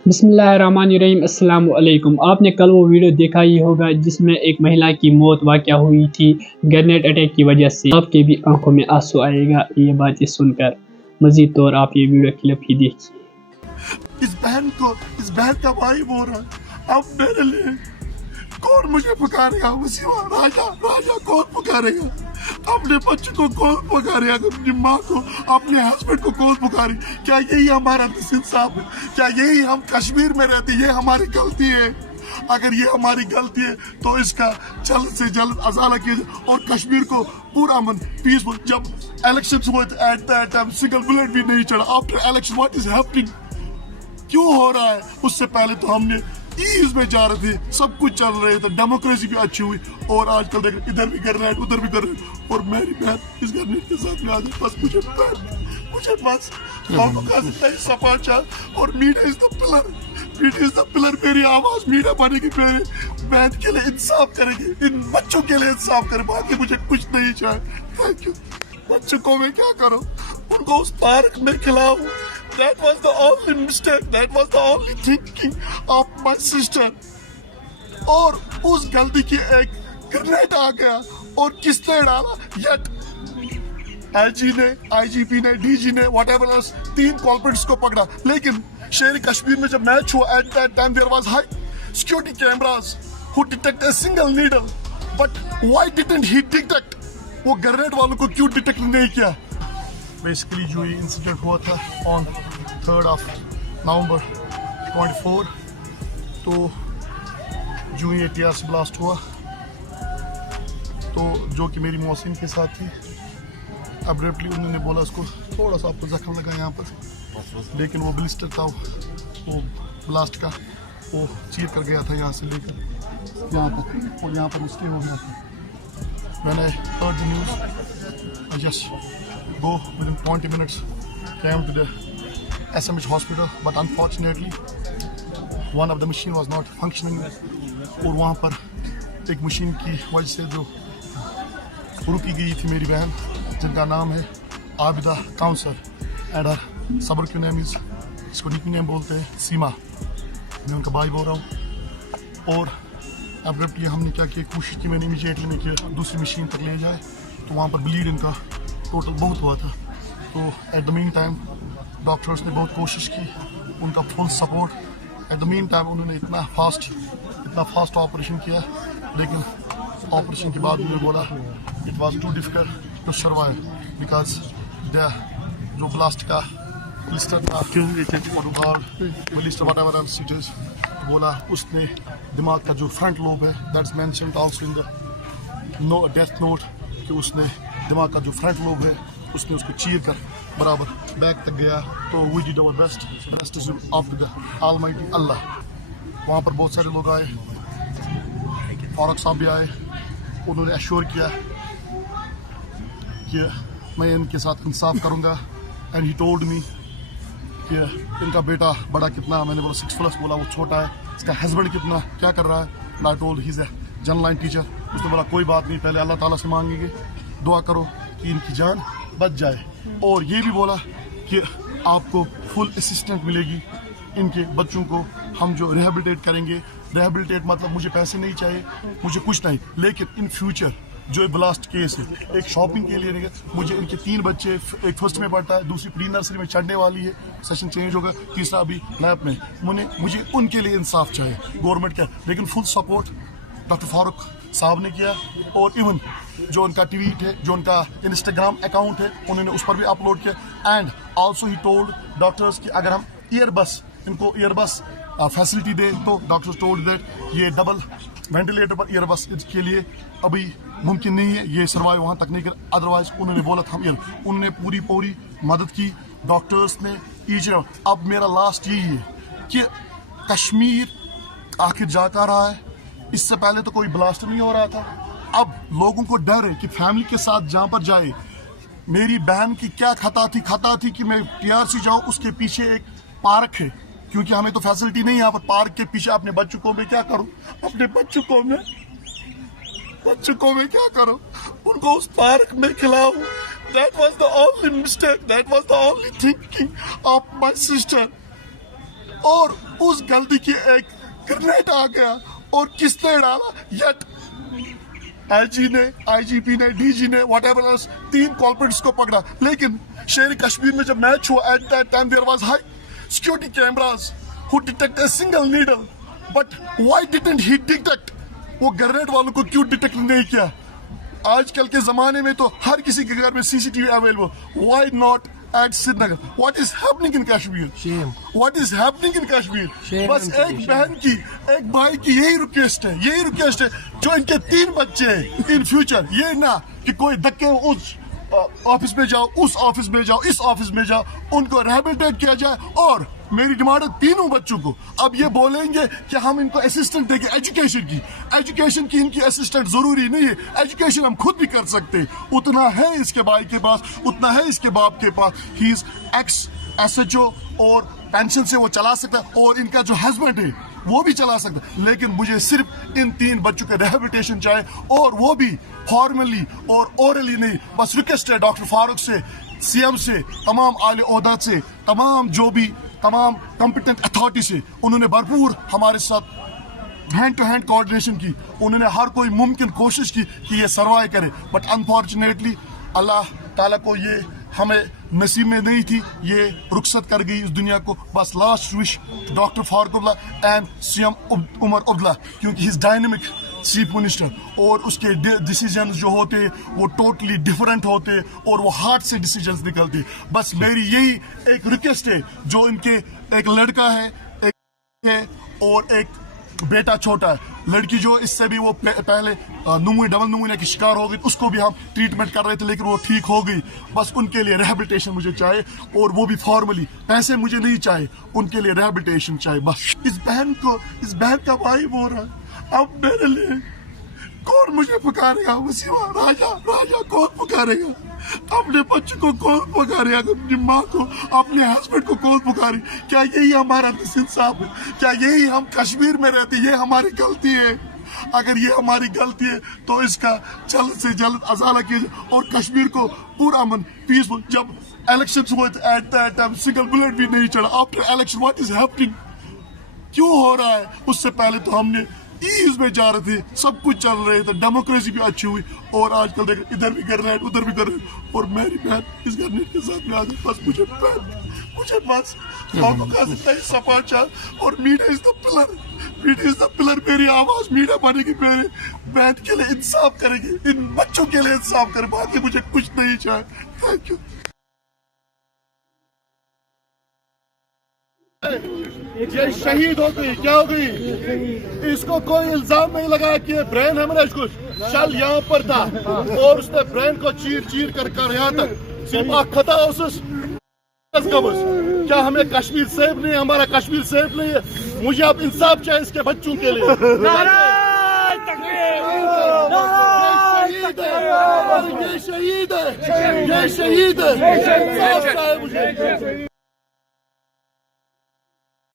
बिस्मिल्लाहिर्रहमानिर्रहीम। अस्सलाम वालेकुम। आपने कल वो वीडियो देखा ही होगा जिसमें एक महिला की मौत वाक़या हुई थी ग्रेनेड अटैक की वजह से। आपके भी आंखों में आंसू आएगा ये बातें सुनकर। मज़ीद तौर आप ये वीडियो क्लिप ही देखिए। इस बहन का भाई बोल रहा है, अब मेरे लिए कौन मुझे पुकारेगा? मुसीबा राजा कौन पुकारेगा? अपने बच्चों को कौन पुकारेगा? अपनी माँ को, अपने हस्बैंड को कौन पुकारे? क्या यही हमारा इंसाफ है? क्या यही हम कश्मीर में रहते? ये हमारी गलती है। अगर ये हमारी गलती है तो इसका जल्द से जल्द अजाला किया जाए और कश्मीर को पूरा अमन पीसफुल। जब इलेक्शन हुए at that time single bullet भी नहीं चढ़ा। After election what is happening? क्यों हो रहा है? उससे पहले तो हमने ईज में जा रहे थे, सब कुछ चल रहे थे, डेमोक्रेसी भी अच्छी हुई और आजकल देख इधर भी कर रहे हैं उधर भी कर रहे हैं। और मेरी बहन इस ग्रेनेड के साथ में आ जाए, बस मुझे बस समाचार और मीडिया इज द पिलर। मेरी आवाज मीडिया बनेगी, मेरे बहन के लिए इंसाफ करेगी, इन बच्चों के लिए इंसाफ करे, बाकी मुझे कुछ नहीं चाहिए। Thank you. बच्चों को मैं क्या करूं? उनको उस पार्क में खिलाऊं? That was the only mistake. That was the only thinking of my sister. और उस गलती की एक ग्रेनेड आ गया और किसने डाला? Yet IG ने, IGP ने, DG ने, whatever else, 3 culprits को पकड़ा। लेकिन शेर कश्मीर में जब मैच हुआ, at that time there was high security cameras who detect a single needle. But why didn't he detect? वो ग्रेनेड वालों को क्यों डिटेक्ट नहीं किया? बेसिकली जो ये इंसिडेंट हुआ था ऑन 3rd of November 24, तो जो ये टीआरसी ब्लास्ट हुआ तो जो कि मेरी मौसिन के साथ थी, अब्रप्टली उन्होंने बोला उसको थोड़ा सा आपको जख्म लगा यहाँ पर, लेकिन वो ब्लिस्टर था वो ब्लास्ट का, वो चीर कर गया था यहाँ से लेकर यहाँ तक और यहाँ पर मिस्टेक हो गया था। When I heard the news, I just go within 20 minutes, came to the SMH hospital, but unfortunately, one of the machine was not functioning. और वहाँ पर एक मशीन की वजह से जो रुकी गई थी मेरी बहन, जिनका नाम है आबिदा काउंसर एंड हर सबर क्यों नेम इज, इसको निकी नेम बोलते हैं, सीमा। मैं उनका भाई बोल रहा हूँ। और अब्रप्टली हमने क्या किया, कोशिश की मैंने इमीडिएटली में किया दूसरी मशीन तक ले जाए, तो वहाँ पर ब्लीड इनका टोटल बहुत हुआ था। तो at the mean time doctors ने बहुत कोशिश की, उनका full support. At the mean time उन्होंने इतना फास्ट ऑपरेशन किया, लेकिन ऑपरेशन के बाद उन्होंने बोला it was too difficult to survive because the जो ब्लास्ट का ब्लिस्टर था बोला उसने दिमाग का जो फ्रंट लोब है, that's mentioned also in the death note, कि उसने दिमाग का जो फ्रंट लोब है उसने उसको चीर कर बराबर बैक तक गया। तो we did our best, rest is of the almighty Allah. वहाँ पर बहुत सारे लोग आए, फारूक साहब भी आए, उन्होंने एश्योर किया कि मैं इनके साथ इंसाफ करूँगा। एंड ही टोल्ड मी कि इनका बेटा बड़ा कितना, मैंने बोला 6+, बोला वो छोटा है, इसका हस्बैंड कितना, क्या कर रहा है? I told he is a general line teacher. उसने बोला कोई बात नहीं, पहले अल्लाह ताला से मांगेंगे, दुआ करो कि इनकी जान बच जाए। और ये भी बोला कि आपको फुल असिस्टेंट मिलेगी, इनके बच्चों को हम जो रिहेबिलिटेट करेंगे। रिहेबिलिटेट मतलब मुझे पैसे नहीं चाहिए, मुझे कुछ नहीं, लेकिन इन फ्यूचर जो ब्लास्ट केस है, एक शॉपिंग के लिए नहीं, मुझे इनके 3 बच्चे, एक फर्स्ट में पढ़ता है, दूसरी प्री नर्सरी में चढ़ने वाली है, सेशन चेंज होगा, तीसरा अभी लैब में। मुझे उनके लिए इंसाफ चाहिए गवर्नमेंट का। लेकिन फुल सपोर्ट डॉक्टर फारूक साहब ने किया। और इवन जो उनका ट्वीट है, जो उनका इंस्टाग्राम अकाउंट है, उन्होंने उस पर भी अपलोड किया। And also he told doctors कि अगर हम इनको ईयरबस फैसिलिटी दें, तो डॉक्टर्स टोल्ड दैट ये डबल वेंटिलेटर पर ईयरबस के लिए अभी मुमकिन नहीं है, ये सर्वाइव वहाँ तक नहीं कर। अदरवाइज उन्होंने बोला था उन्होंने पूरी मदद की डॉक्टर्स ने ईच। अब मेरा लास्ट यही है कि कश्मीर आखिर जा कर रहा है। इससे पहले तो कोई ब्लास्ट नहीं हो रहा था, अब लोगों को डर है कि फैमिली के साथ जहाँ पर जाए। मेरी बहन की क्या खता थी कि मैं टीआरसी जाऊँ, उसके पीछे एक पार्क है, क्योंकि हमें तो फैसिलिटी नहीं है यहाँ पर। पार्क के पीछे अपने बच्चों को मैं क्या करूँ? अपने बच्चों को मैं क्या करूँ? उनको उस पार्क में खिलाऊं? That was the only mistake. That was the only thinking of my sister. اور اس گلتی کی ایک گرنیٹ آ گیا اور کس نے ڈالا؟ یٹ آئی جی نے, آئی جی پی نے, ڈی جی نے, واٹ ایور ایلس, 3 کالپریٹس کو پکڑا. لیکن شیر کشمیر میں جب میچ ہوا at that time there was high security cameras who detect a single needle, but why didn't he detect? وہ گرنیٹ والوں کو کیوں ڈیٹیکٹ نہیں کیا؟ آج کل کے زمانے میں تو ہر کسی کے گھر میں C C T V available. Why not at Srinagar? What is happening in Kashmir? Shame. What is happening in Kashmir? Shame بس and ایک بہن کی, ایک بھائی کی یہی ریکویسٹ ہے جو ان کے 3 بچے ہیں ان فیوچر, یہ نہ کہ کوئی دھکے اس آفس میں جاؤ, اس آفس میں جاؤ, اس آفس میں جاؤ, ان کو ریہیبلیٹیٹ کیا جائے. اور میری ڈیمانڈ ہے 3 بچوں کو. اب یہ بولیں گے کہ ہم ان کو اسسٹنٹ دیں گے ایجوکیشن کی ان کی اسسٹنٹ ضروری نہیں ہے, ایجوکیشن ہم خود بھی کر سکتے. اتنا ہے اس کے بھائی کے پاس, اتنا ہے اس کے باپ کے پاس. ہی از ایکس ایس ایچ او اور پینشن سے وہ چلا سکتا ہے, اور ان کا جو ہسبینڈ ہے وہ بھی چلا سکتا ہے. لیکن مجھے صرف ان 3 بچوں کے ریہیبلیٹیشن چاہے, اور وہ بھی فارملی اور اورلی نہیں. بس ریکویسٹ ہے ڈاکٹر فاروق سے, سی ایم سے, تمام اعلی عہدہ سے, تمام کمپیٹنٹ اتھارٹی سے. انہوں نے بھرپور ہمارے ساتھ ہینڈ ٹو ہینڈ کوآرڈینیشن کی. انہوں نے ہر کوئی ممکن کوشش کی کہ یہ سروائیو کرے, بٹ انفارچونیٹلی اللہ تعالیٰ کو یہ ہمیں نصیب میں نہیں تھی, یہ رخصت کر گئی اس دنیا کو. بس last wish doctor Farooq Abdullah and C M Omar Abdullah, کیونکہ he is dynamic chief minister, اور اس کے ڈیسیجنز جو ہوتے وہ ٹوٹلی ڈفرینٹ ہوتے, اور وہ ہارٹ سے ڈیسیجنز نکلتے. بس میری یہی ایک ریکویسٹ ہے, جو ان کے ایک لڑکا ہے, ایک ہے اور ایک بیٹا چھوٹا ہے. لڑکی جو اس سے بھی وہ پہلے ڈبل نمونیا کی شکار ہو گئی, اس کو بھی ہم ٹریٹمنٹ کر رہے تھے, لیکن وہ ٹھیک ہو گئی. بس ان کے لیے ریہیبلیٹیشن مجھے چاہیے, اور وہ بھی فارملی. پیسے مجھے نہیں چاہیے, ان کے لیے ریہیبلیٹیشن چاہیے بس. اس بہن کا بھائی بول رہا ہے, اب میرے لیے کون مجھے پکارے گا؟ وسیمہ, راجا کون پکارے گا؟ اپنے بچے کو کون پکارے گا؟ اپنی ماں کو, اپنے ہسبینڈ کو کون پکارے؟ کیا یہی ہمارا انصاف ہے؟ کیا یہی ہم کشمیر میں رہتے؟ یہ ہماری غلطی ہے. اگر یہ ہماری غلطی ہے تو اس کا جلد سے جلد ازالہ کیا جائے, اور کشمیر کو پورا امن پیسفل. جب الیکشن ہوئے تھے at that time single bullet بھی نہیں چڑھا. After election what is happening, کیوں ہو رہا ہے؟ اس سے پہلے تو ہم نے ایز میں جا رہے تھے, سب کچھ چل رہے تھے, ڈیموکریسی بھی اچھی ہوئی, اور آج کل دیکھ ادھر بھی کر رہے ہیں, ادھر بھی کر رہے ہیں. اور میری بہن اس گرنیٹ کے ساتھ میں آ گئی. بس مجھے بس سماچار اور میڈیا از دا پلر, میری آواز میڈیا بنے گی, میرے بہن کے لیے انصاف کرے گی, ان بچوں کے لیے انصاف کرے, باقی مجھے کچھ نہیں چاہے. Thank you. یہ شہید ہو گئی, کیا ہو گئی؟ اس کو کوئی الزام نہیں لگایا کہ یہ برین ہیمریج کچھ شل یہاں پر تھا, اور اس نے برین کو چیر کر یہاں تک صرف خطا اس کیا ہمیں کشمیر سیف نہیں ہے؟ ہمارا کشمیر سیف نہیں ہے. مجھے اب انصاف چاہیے اس کے بچوں کے لیے. یہ شہید ہے,